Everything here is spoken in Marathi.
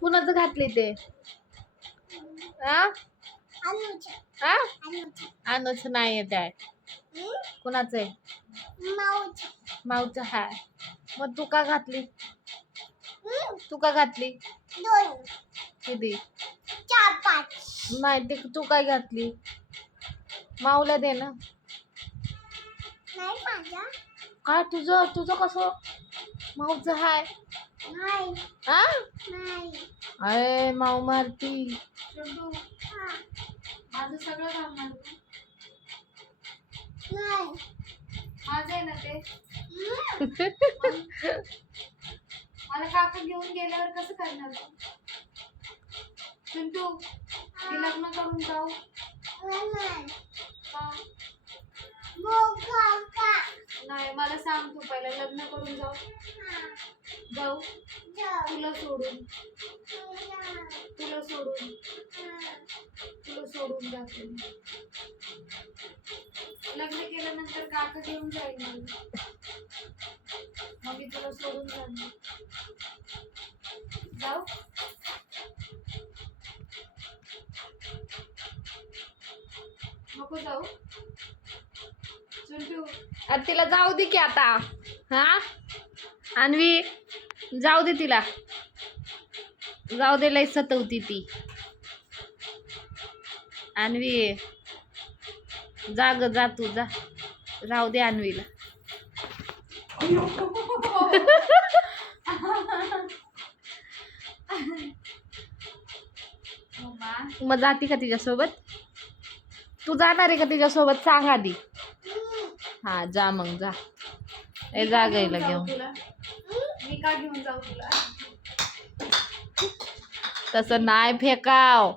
कुणाचं घातले ते? अनुच नाही येत आहे? कुणाचं आहे? माऊचं हाय. मग तू का घातली? तू का घातली? किती? चार पाच. नाही ते तू काय घातली? माऊला दे ना. काय तुझं तुझं कसं? माऊचं हाय. नाही अय माऊ मारती हा माझं सगळं काम माझं आहे ना ते हं? मला काका घेऊन गेल्यावर कसं करणार? चिंटू लग्न करून जाऊ मला सांग तू पहिला लग्न करून जाऊ. जाऊ. तुला सोडून. तुला सोडून. तुला सोडून जाते लग्न केल्यानंतर काका घेऊन जाईल मला. मग मी तुला सोडून जाणार. जाऊ. नको जाऊ. आता तिला जाऊ दे की आता. हा? अन्वी जाऊ दे तिला. जाऊ दे लय सतवती ती. अन्वी जा ग जा तू जा. राहू दे अन्वीला. मग जाती का तिच्यासोबत? तू जाणार आहे का तिच्यासोबत? सांग आधी. हं. जा मग जा ए जा गायला घेऊन? मी का घेऊन जाऊ तुला तसं नाही फेकाव.